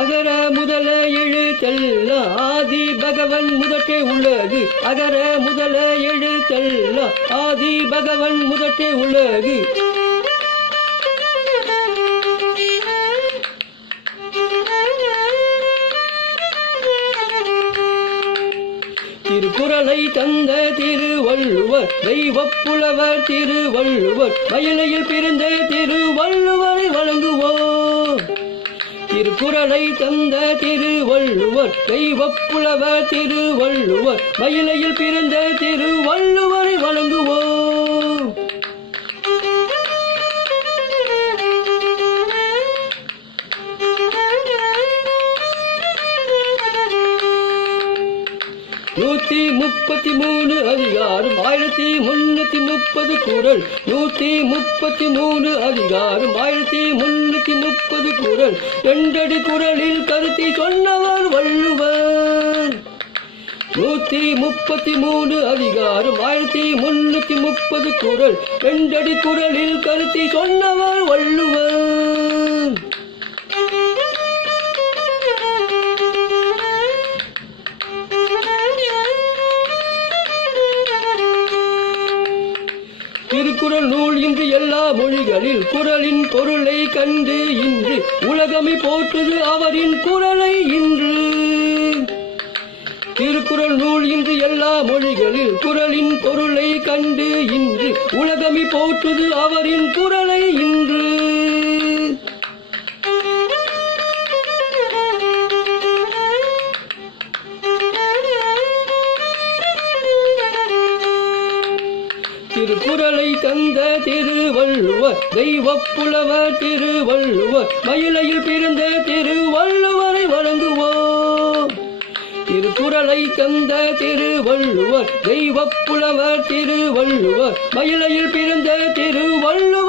அகர முதல எழுத்தெல்லாம் ஆதி பகவன் முதற்றே உள்ளது. அகர முதல எழுத்தெல்லாம் ஆதி பகவன் முதற்றே உள்ளது. திருக்குறளை தந்த திருவள்ளுவர் தெய்வப்புலவர் திருவள்ளுவர் மயிலையில் பிறந்த திருவள்ளுவரை வணங்குவோம். திருக்குறளை தந்த திருவள்ளுவர் தெய்வப்புலவர் திருவள்ளுவர் மயிலையில் பிறந்த திருவள்ளுவரை வணங்குவோம். நூத்தி 33 அதிகாரம் 1330 குறள். 133 அதிகாரம் 1330 குறள். 2 அடி குறளில் கருத்தை சொன்னவர் வள்ளுவர். 133 அதிகாரம் 1330 குறள். 2 அடி குறளில் கருத்தை சொன்னவர் வள்ளுவர். திருக்குறள் நூல் இன்று எல்லா மொழிகளில் குறளின் பொருளை கண்டு இன்று உலகமே போற்றுது அவரின் குறளை இன்று. திருக்குறள் நூல் இன்று எல்லா மொழிகளில் குறளின் பொருளை கண்டு இன்று உலகமே போற்றுது அவரின் குறளை இன்று. திருக்குறளை தந்த திருவள்ளுவர் தெய்வப்புலவர் திருவள்ளுவர் மயிலையில் பிறந்த திருவள்ளுவரை வணங்குவோம். திருக்குறளை தந்த திருவள்ளுவர் தெய்வப்புலவர் திருவள்ளுவர் மயிலையில் பிறந்த திருவள்ளுவர்